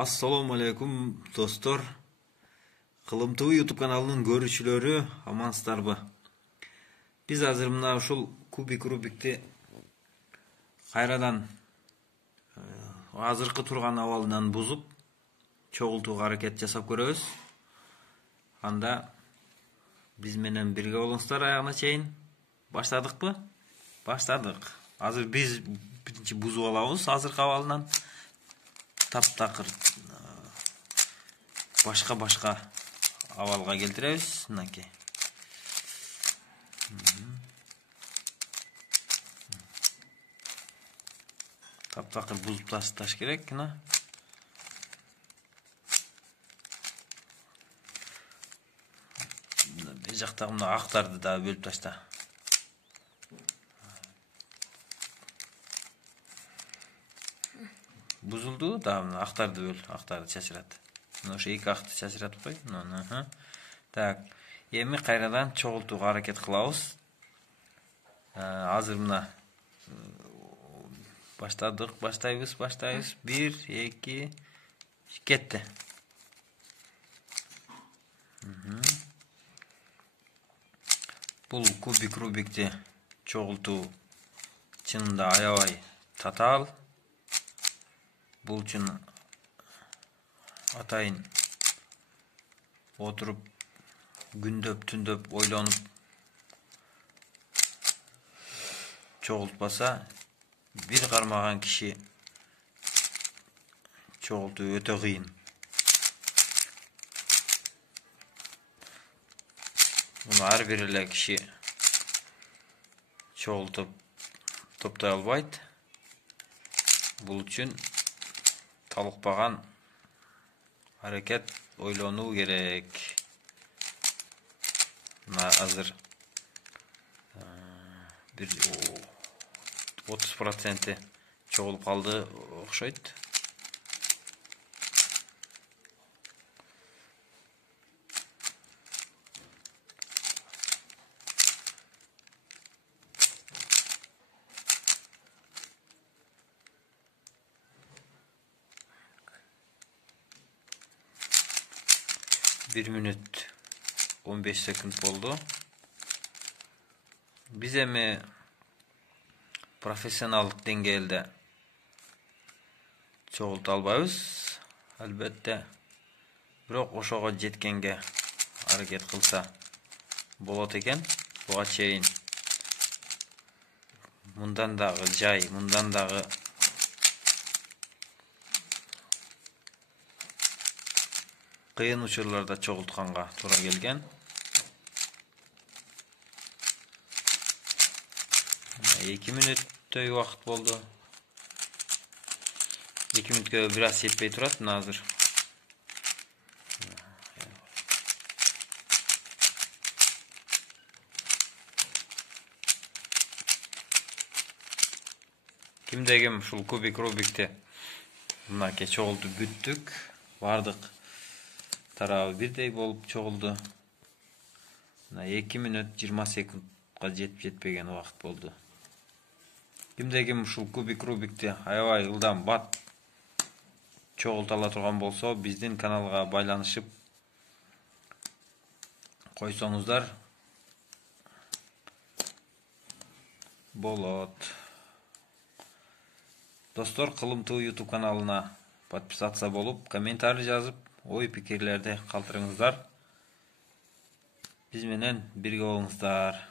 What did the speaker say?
Assalamu alaikum dostlar. Кылым ТВ YouTube kanalının görüşçülörү amansыздарбы? Biz азыр мына ушул кубик Рубикти кайрадан азыркы турган абалынан бузуп чогултууга аракет жасап көрөбүз. Анда биз менен бирге болуңуздар аягына чейин. Баштадыкпы? Баштадык. Азыр биз биринчи бузуп алабыз азыркы абалынан. Таптакыр башка абалга келтиребиз. Мынакей. Таптакыр бузуп ташташ керек, мына. Бир жактагы мына актарды да бөлүп ташта. Buzuldu da aktardı böl, aktardı çaşırat. Mına şu iki aktı çaşırat koy. Tak, yemi kayradan çoğultuğa hareket kılavuz. Hazır mına başlayız. 1, 2, gitti. Bul kubik Rubik'ti çoğultuğu çınında ayavay tatal. Бул үчүн атайын отуруп күндөп түндөп ойлонуп чогултпаса бир кармаган киши чогултуу өтө кыйын. Муну ар бир эле киши чогултуп топтой албайт. Бул үчүн талыкпаган hareket ойлонуу керек. Мына азыр бир 30% чогулуп калды окшойт. Bir minut 15 sekund oldu. Biz emi profesyonallık dengelde çoğulta albayız. Elbette bирок ошого жеткенге hareket kılsa болот экен. Буга чейин мындан дагы жай, мындан дагы кыйын учурларда чогултканга туура келген. 2 мүнөттөй убакыт болду. 2 мүнөткө бир аз жетпей турат мына азыр. Кимдегим ушул кубик Рубикти мынакей чогултуп бүттүк. Бардык тарабы бирдей болуп чогулду. 2 мүнөт 20 секундга жетип жетпеген убакыт болду. Кимдегим ушул кубик Рубикти аябай ылдам бат чогулта ала турган болсо, биздин каналга байланышып койсоңуздар болот. Достор, Кылым ТВ YouTube каналына подписаться болуп, комментарий жазып, ой пикирлерди калтырыңыздар. Биз менен бирге болуңуздар.